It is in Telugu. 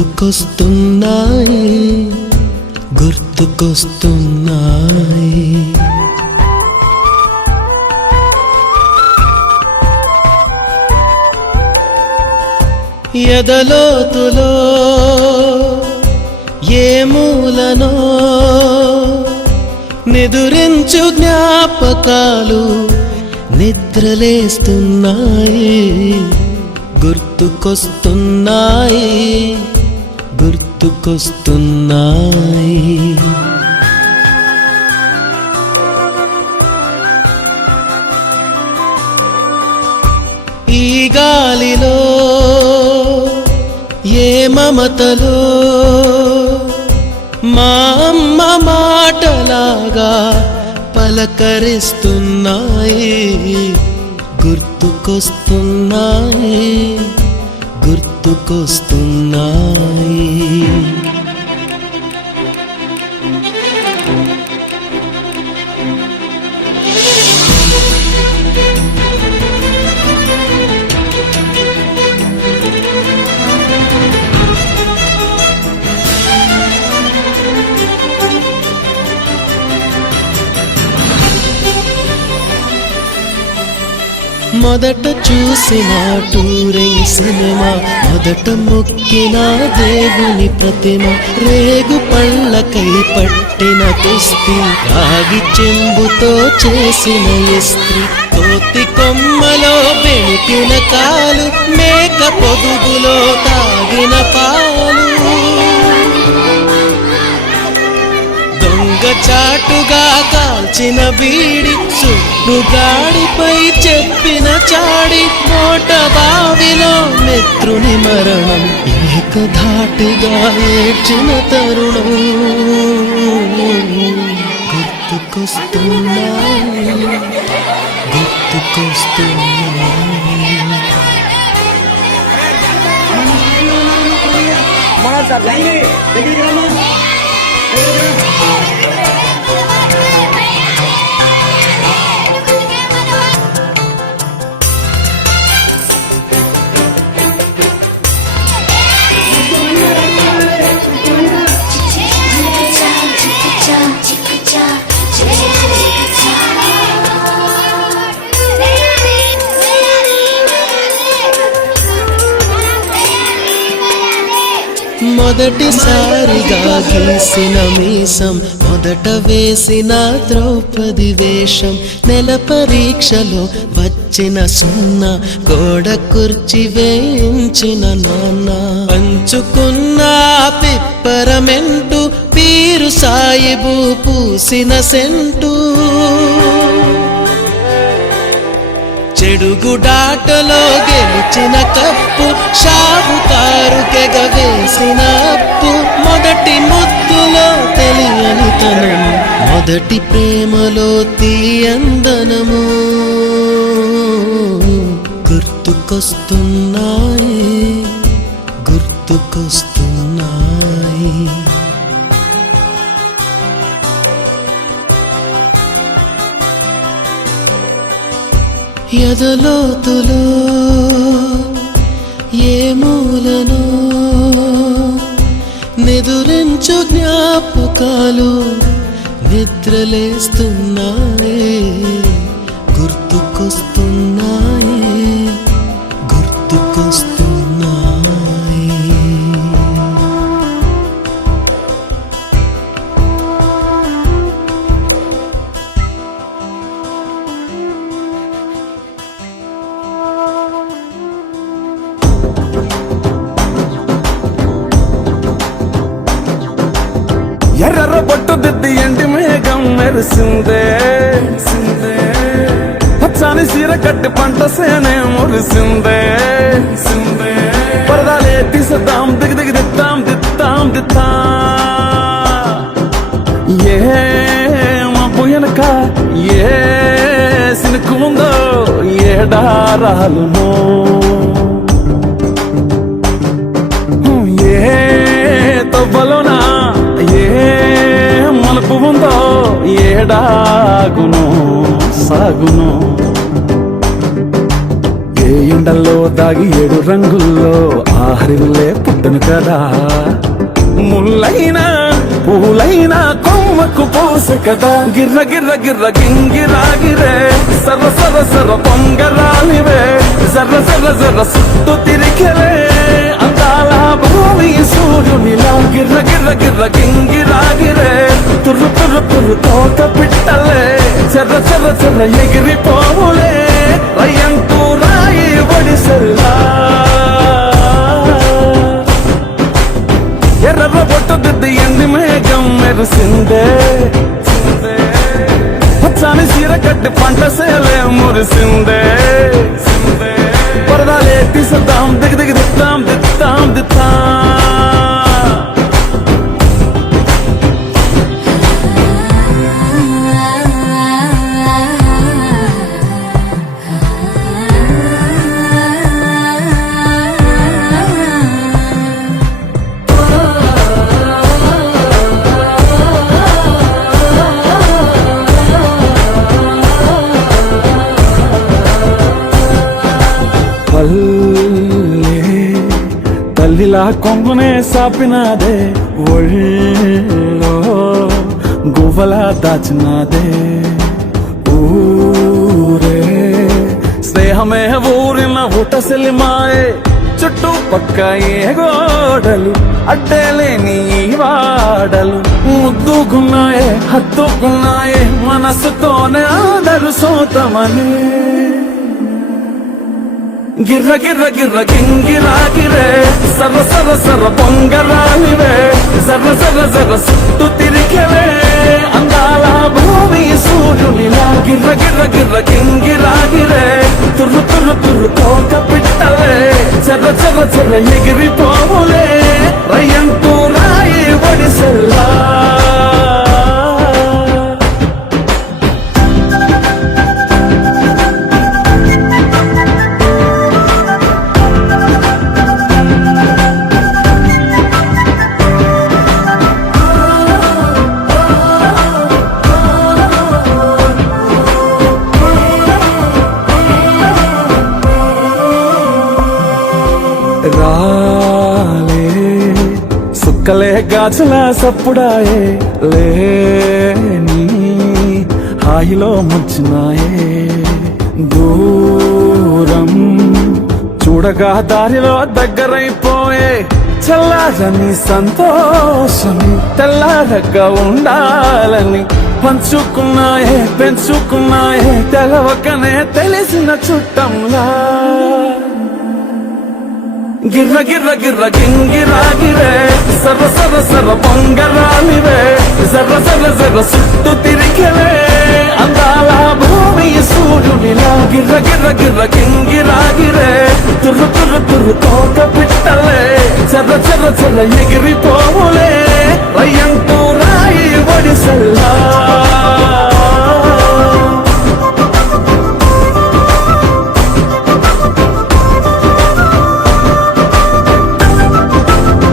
గుర్తుకొస్తున్నాయి గుర్తుకొస్తున్నాయి. ఎదలోతులో ఏ మూలనో నిదురించు జ్ఞాపకాలు నిద్రలేస్తున్నాయి గుర్తుకొస్తున్నాయి గుర్తుకొస్తున్నాయి. ఈ గాలిలో ఏ మమతలో మా అమ్మ మాటలాగా పలకరిస్తున్నాయి గుర్తుకొస్తున్నాయి గుర్తుకొస్తున్నాయి. మొదట చూసిన టూరింగ్ సినిమా, మొదట మొక్కిన దేవుని ప్రతిమ, రేగు పళ్ళకై పట్టిన కుస్తీ, రాగి చెంబుతో చేసిన ఇస్త్రీ, కోతి కొమ్మలో బెణికిన కాలు, మేక పొదుగులో తాగిన పాలు, చాటుగా కాల్చిన బీడి, సుబ్బుగాడిపై చెప్పిన చాడి, మోట బావిలో మిత్రుని మరణం, ఏకధాటిగా ఏడ్చిన తరుణం గుర్తుకొస్తున్నాయి గుర్తుకొస్తున్నాయి. మొదటిసారిగా గీసిన మీసం, మొదట వేసిన ద్రౌపది వేషం, నెల పరీక్షలో వచ్చిన సున్నా, గోడ కుర్చీ వేయించిన నాన్న, పంచుకున్న పిప్పరమెంటు, పీరు సాయిబు పూసిన సెంటు, చెడుగుడాటలో గెలిచిన కప్పు, షావుకారు కెగవేసిన అప్పు, మొదటి ముద్దులో తెలియని తనం, మొదటి ప్రేమలో తీయందనము గుర్తుకొస్తున్నాయి గుర్తుకొస్తున్నాయి. ఎదలోతులో ఏ మూలనో నిదురించు జ్ఞాపకాలు నిద్రలేస్తున్నాయి గుర్తుకొస్తున్నాయి గుర్తుకొస్తున్నాయి. ఎర్ర బొట్టు దిద్ది ఎండి మేఘం మెరిసిందే, పచ్చని సీర కట్టి పంట సేనే మురిసిందే, పరదాలే తీసేద్దాం దిగి దిగి దిద్దాం దిద్దాం దిద్దా, ఏ మబ్బు వెనక ఏ సినుకు ఉందో ఏడారాలునో, ఏ తవ్వలోనా ఏ మలుపు ఉందో ఏడాగును సాగును, ఏ ఎండల్లో దాగి 7 రంగుల్లో ఆహరిల్లే పుట్టను కదా. ముల్లైనా పూలైనా కొమ్మకు పోసె కదా. గిర్ర గిర్ర గిర్ర గింగిరాగిరే సర్ర సర్ర సర్ర పొంగరాలివే. జర్ర జర్ర జర్ర సుట్టు తిరిగలే అందాల భూమి సూర్యునిలా. గిర్ర గిర్ర గిర్ర గింగిరాగిరే తుర్రు తుర్రు తుర్రు తోట పిట్టలే. చెర్ర చెర్ర చెర్ర ఎగిరిపోవులే రయ్యంటూ రాయి ఒడిసెల్లా. ఎర్ర బొట్టు దిద్ది ఎండి మేఘం మెరిసిందే. పచ్చాని చీర కట్టి పంట సేలే మురిసిందే. పరదాలే తీసేద్దాం దిగి దిగి దిద్దాం దిద్దాం దిద్దాం. తల్లిలా కొంగునే సాపినాదే ఒళ్ళో గువ్వలా దాచినాదే. ఊరే స్నేహమే ఊరిన ఊటసెలి మాయే. చుట్టూ పక్క ఏ గోడలు అడ్డేలేని ఈ వాడలు. ముద్దుకున్నాయే హత్తుకున్నాయే మనసుతోనే ఆదరు సోతమని. గిర్ర గిర్ర గిర్ర గింగిరాగిరే సర్ర సర్ర సర్ర పొంగరాలివే. జర్ర జర్ర జర్ర సుట్టు తిరిగలే అందాల భూమి సూర్యునిలా. గిర్ర గిర్ర గిర్ర గింగిరాగిరే తుర్రు తుర్రు తుర్రు తోక పిట్టలే. చెర్ర చెర్ర చెర్ర ఎగిరిపోవులే రయ్యంటూ రాయి ఒడిసెల్లా. రాలే సుక్కలే గాజుల సప్పుడాయే లేని హాయిలో ముంచినాయే. దూరం చూడగా దారిలో దగ్గరైపోయే చల్లారని సంతోషమి. తెల్లారగా ఉండాలని పంచుకున్నాయే పెంచుకున్నాయే తెలవకనే తెలిసిన చుట్టంలా. గిర్ర గిర్ర గిర్ర గింగిరాగిరే సర్ర సర్ర సర్ర పొంగరాలివే. జర్ర జర్ర జర్ర సుట్టు తిరిగలే అందాల భూమి సూర్యునిలా. గిర్ర గిర్ర గిర్ర గింగిరాగిరే తుర్రు తుర్రు తుర్రు తోట పిట్టలే. చెర్ర చెర్ర చెర్ర ఎగిరిపోవులే రయ్యంటూ రాయి ఒడిసెల్లా.